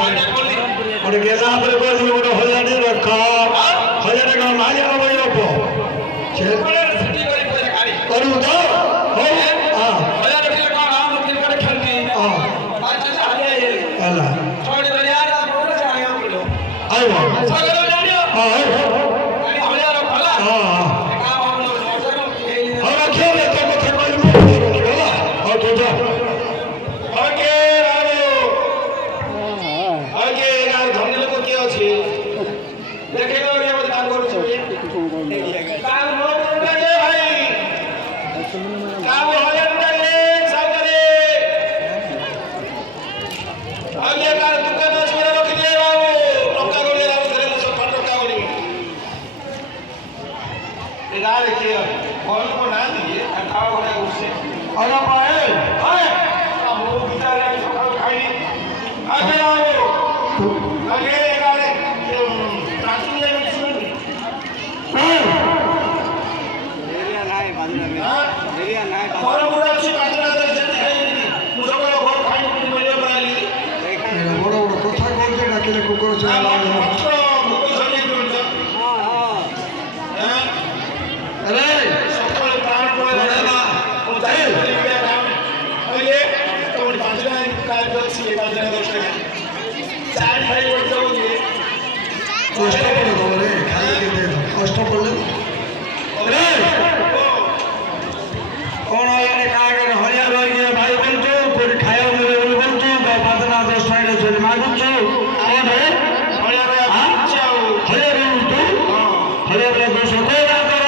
ଗୋଟେ ଗେଲା ଉପରେ କହିଲି ଗୋଟେ 1000 ରଖ 1000 ଟଙ୍କା ମାରିଆ ବହି ରଖ କରିବୁ ତ ହଉ ହଁ 1000 ରଖିଲେ କଣ ଆମ କ୍ରିକେଟ ଖେଳନ୍ତି ହଁ ପାଞ୍ଚ ହାରିଆ ହେଲା ଛୋଡ଼ି ଧରି ଆର ବୋଲେ ଜାଣିବାକୁ ପଡ଼ିବ ଆଇବ ସଗର ଜାଣିବ ହଁ ହଉ ହଳିଆ ରଖଲା ହଁ ହଁ କାମ ଆମ ମଜାକ ହଉ ରଖିବେ ତୋ କଥା କହିଲି ମୁଁ ଶୁଣିବି ହେଲା ହଉ ତୁ ଯା ଓକେ ବାବୁ ଓକେ ଗାଁ ଧନୀ ଲୋକ କିଏ ଅଛି ଦେଖେଇ ଦो ଇଏ କାମ କରୁଛି କାମ ନ କରୁଥିଲେ ଭାଇ କାମ ହଳେ ଉଡ଼ାଇଲେ ସାଗରେ ଆଜ୍ଞା ଗାଁ ଦୋକାନ ଅଛି ବୋଲି ରଖିଲେ ବାବୁ ଟଙ୍କା ଗଳି ଧରେ ମୁଁ ସବୁ ଟଙ୍କା ଗଳି ଏ ଗାଁରେ କିଏ ଭଲ ଲୋକ ନାହାନ୍ତି କି ଖାଅ ଭଳିଆ କରୁছে ଅନ ପାଏ ମୋ ବିଚାରରେ ସକାଳୁ ଖାଇଲି ଆଗେ ବାବୁ ଆଗେ ଗାଁରେ ଟ୍ରାନ୍ସଫର ହେଇଯାଇଛି ବରପୁର ଅଛି ପାଞ୍ଚଟା ଯେତେ ଖାଇଲି ମୁଁ ସକାଳୁ ଘର ଖାଇଲି ମିଳିବ ପାଇଲି ବଡ଼ ବଡ଼ କଥା କହୁଛେ ଡାକିଲେ କୁକୁର ଆମ ପତ୍ର ଭୋକ ସରିଯାଇଛି ଆରେ ସକାଳୁ ପ୍ରାଣ ପଳେଇଲା ମୁଁ ଯାଇଥିଲି କହିଲେ ତମର 5 ଟଙ୍କା କାର୍ଡ ଅଛି 5 ଟଙ୍କା 10 ଟଙ୍କା ଚାରି ଖାଇ ପଡ଼ିଛ ବୋଲି କଷ୍ଟ ପଡେ ତମରେ ଖାଇକି ଦେ କଷ୍ଟ ପଡିଲେ ରେ କଣ ହେଲାଣି କାହାଗରେ ହଳିଆ ରହିକି ଭାଇ ବଲୁଛୁ କୋଉଠି ଖାଇବାକୁ ମିଳେ ବୋଲି ବଲୁଛୁ 5 ଟଙ୍କା 10 ଟଙ୍କା ଚୋରି ମାଗୁଛୁ କଣ ରେ ହଳିଆ ରହିବୁ ତୁ ହଳିଆ ରହିବା ଦୋଷ କହିଲା ତୋର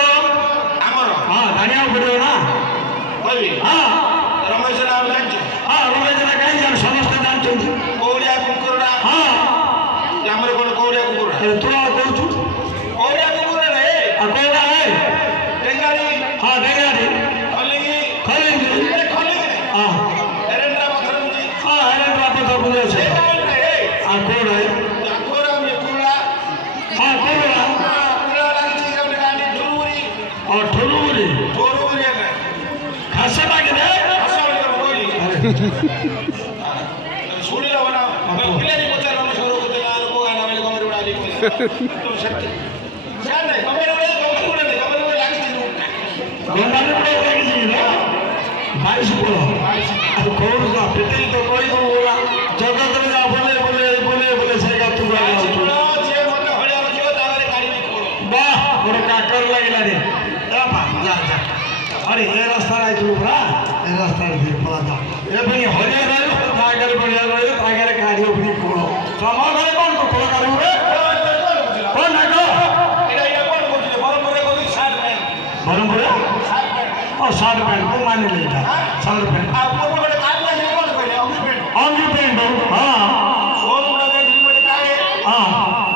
ଆମର ହଁ ଜାଣିବାକୁ ପଡିବ ନା କହିବି ହଁ ରମେଶ ରାମ ଜାଣିଛୁ ହଁ ରମେଶ କାହିଁ ଜାଣି ସମସ୍ତେ ଜାଣିଛନ୍ତି କଉଡ଼ିଆ କୁକୁରଟା ହଁ ଆମର କ'ଣ କଉଡ଼ିଆ କୁକୁରଟା ତୁ ଆଉ କହୁଛୁ କଉଡ଼ିଆ କୁକୁର ରେ ଆଉ କହିଲା ଡେଙ୍ଗାଳି ହଁ ଡେଙ୍ଗାଡ଼ି ଖଲିଙ୍ଗି ଖଲିଙ୍ଗି ଖଲିଙ୍ଗି ହଁ ଏରେଣ୍ଡା ପଥର ମୁଜି ହଁ ହେଲେ ବାପା ସବୁ ଅଛି ଆଉ କୋଉଟା କୁକୁର କୁକୁଡ଼ା ହଁ କୋଉଟା କୁକୁଡ଼ା ଲାଗିଛି ଗୋଟେ ଗାଣ୍ଡି ଠୁରୁବୁରି ଆଉ ଠୁରୁବୁରି ଠୁରୁବୁରି ଏକା ଘାସ ଲାଗିଲେ ଭାଷା ବୋଲି କହିଲି ଶୁଣିଲ ନା ପିଲାଟି ପଚାର ରମେଶ ଘରକୁ ଗାଁ ଲୋକ ଗାଁ ନାମରେ କମରେ ଉଡ଼ାଲି ଜାଣେ କମରେ ଉଡ଼େ କମରେ ଉଡ଼େ କମରେ ଉଡ଼େ ଲାଗିଛି ଗଣ୍ଡାରେ ପୁରା ଲାଗିଛି କି ନା 22 ପୁଅ ଆଉ କୋଉଠୁ ଯା ପେଟେଇ ତ କହିବୁ ବୋଲା ଜଗତରେ ଯା ବୋଲେ ସେ ଗାତୁ ଯାଉଛୁ ଯିଏ ମତେ ହଳିଆ ରଖିବ ତାପରେ କାଢ଼ିବି ଖୋଳ ବାହ ମୋର କାକର ଲାଗିଲାନି ଯା ଯା अरे ये रास्ता आइलु पुरा ए रास्ता दे पला जा ए पनि हरिया रह्यो तागरे बढिया रह्यो तागरे गाडी पनि कोलो समा गरे कोन को कोलो गाडी रे कोन नाको एटा कोन बोलले बरमपुरे कोनी सार्ट प्यान्ट बरमपुरे ओ सार्ट प्यान्ट को माने लेटा सार्ट प्यान्ट आ पोपडे काटला नि कोन कहिले अंगी प्यान्ट हां सोन उडा गए दिमले काए हां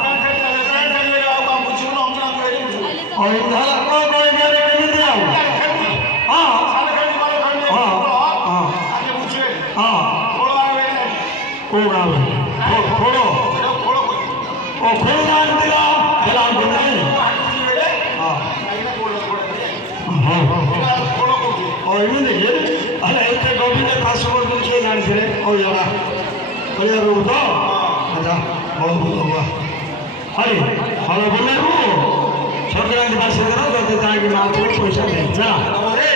कंसेप्ट चले आउ काम बुझुनो हमरा कोइ बुझु ओ इधर को कोई गरे केनी दियाउ हां साले खंडी मारो खंडी हां हां आगे बुझे हां खोलो आवे को गावे खोलो खोलो ओ खोलो जान दिला खेला को नहीं हां हां खोलो को ओ इने देखिए अरे इतने गोविंद पास को के जान से ओ यारा खोलिया रो तो आजा बहुत बहुत हुआ अरे हलो बोले रो संक्रांति पास करो तो जाके मार को पैसा दे ना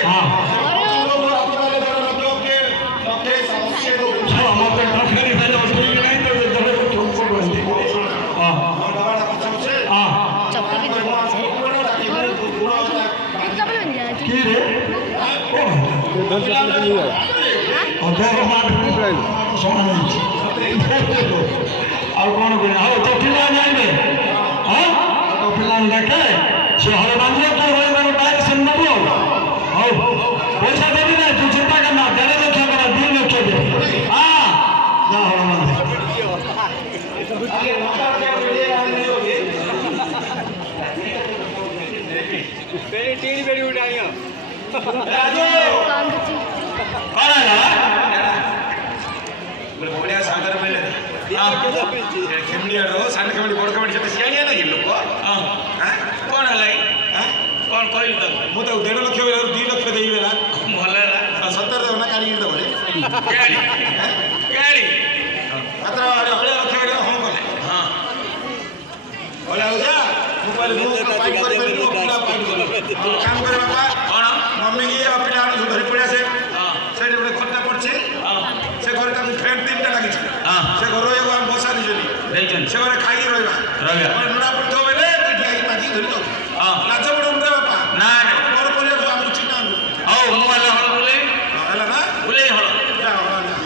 हां मत ठकरी दे दो ठीक नहीं तो जब तुमको बंदी हां हां की रे अगर मार सोना और कौन करे हां तो पिला जाइबे हां तो पिला देखे से हर बांधले तो होय माने बाहर से न बोल हां पैसा देबी ना तू चिंता करना देने लक्ष्य करा 2 लक्ष्य दे हां जा हर बांधे तेरी टीड़ी बेड़ी उठाइयो राजू कौन है बोले बढ़िया सागर में खेमड़ी रो सान खेमड़ी बड़ खेमड़ी जते सियानिया ना लोक हां कोन हलाई हां कोन कहली त मु तो 1.5 लाख 2 लाख देइबे ना भले 70 देव ना गाड़ी दे बोले गाड़ी गाड़ी मात्र हळे लक्ष কাম করে বাবা କ'ଣ ମମି କି ଆଉ ପିଲାମାନଙ୍କୁ ଧରି ପଳେଇ ଆସେ ହଁ ସେଇଠି ଗୋଟେ ଖଟା ପଡ଼ିଛି ହଁ ସେ ଘରେ ତାକୁ ଫ୍ୟାନ୍ ତିନିଟା ଲାଗିଛି ହଁ ସେ ଘର ରହିବାକୁ ଆମେ ବସା ଦେଇଛନ୍ତି ଦେଇଛନ୍ତି ସେ ଘରେ ଖାଇକି ରହିବା ରହିବା ନୁଣା ପଡ଼ିଥିବ ବେଲେ ପିଠି ଆଗି ପାଚିକି ଧରି ଯାଉଛି ହଁ ଲାଜ ପଡ଼ୁନି ରେ ବାପା ନା ନା ଘର ପରିବାର ସବୁ ଆମେ ଚିନ୍ତା ହଉ ମୁଁ ହେଲେ ହଳ ବୁଲେଇ ହେଲା ନା ବୁଲେଇ ହଳ ଯା ହଳ ଯା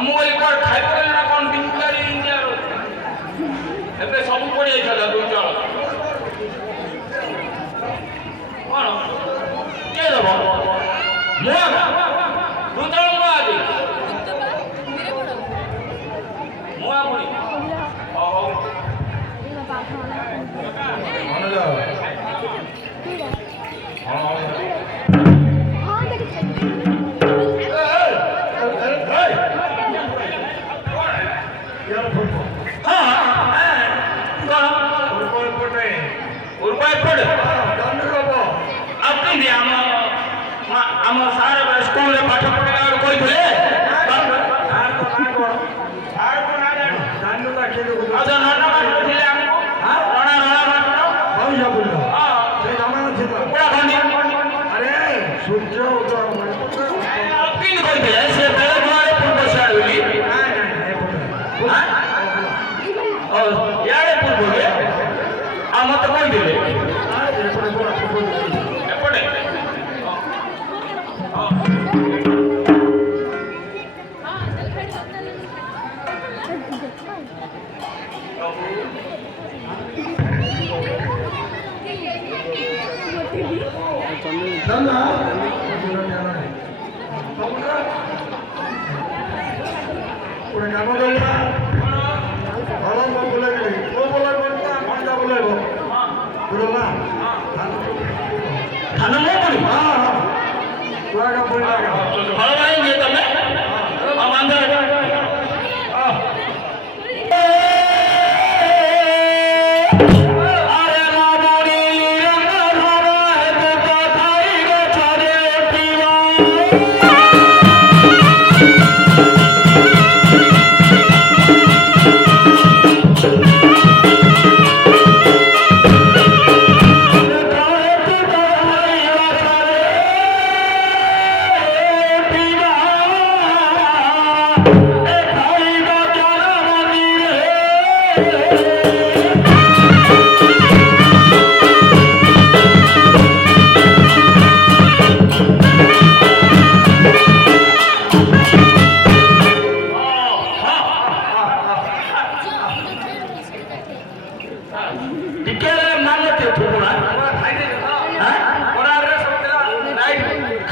ମୁଁ କହିଲି କ'ଣ ଖାଇପାରିଲି ନା କ'ଣ ବିକାରି ଇଣ୍ଡିଆରୁ ଏବେ ସବୁ ପଡ଼ିଯାଇଥିଲା ଦୁଇ ଜଳ କ'ଣ କିଏ ଦେବ ମୁଁ ଦୁଇ ଜଳ ମୁଁ ଆଜି ମୁଁ ପୁଣି ହଉ ହଉ ଆମ ସାର୍ ସ୍କୁଲରେ ପାଠ ପଢ଼ିଲା ବେଳକୁ କହିଥିଲେ କହିଥିଲେ ସେ ବେଳ ଗୁଣରେ ପୂର୍ବ ସିଆଡ଼େ ବୋଲି ଇଆଡ଼େ ପୂର୍ବ ଆଉ ମତେ କହିଥିଲେ ଏପଟେ କାମ କରିବା ଭଲ ମୁଁ ବୁଲେଇବି କୋଉ ବୁଲେଇବ ମଞ୍ଜା ବୁଲେଇବ ବୁଝିଲ ନା ଧାନ ମୁଁ ପଡ଼ିବ ତୁଆଟା ପଡ଼ିଲା ଭଲ ଭାଇ ତମେ ବାନ୍ଧ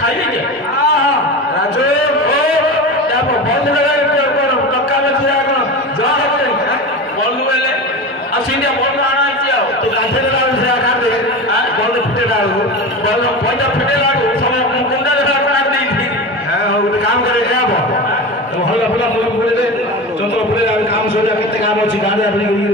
ଖାଇଯାଇଛି ରାଜୁ ବନ୍ଦ ଟଙ୍କା ବେଶୀ ଜଳ ବଳୁ ହେଲେ ଆଉ ସେମିତିଆ ବଳୁ ଆଣା ହେଇଛି ଆଉ କାଠରେ ସେ କାନ୍ଦେ ବନ୍ଦ ଫୁଟେଇଲା ବେଳକୁ ବନ୍ଦ ପଇସା ଫୁଟେଇଲା ବେଳକୁ ସବୁ କୁଣ୍ଡାରେ କାଟି ଦେଇଛି ଗୋଟେ କାମ করে ହବ ଭଲ ପିଲା ମୁଣ୍ଡ ଫୁଟେଇଲେ ଯନ୍ତ୍ର ଫୁଟେଇଲେ କାମ ସରିଲା କେତେ କାମ ଅଛି ଗାଁରେ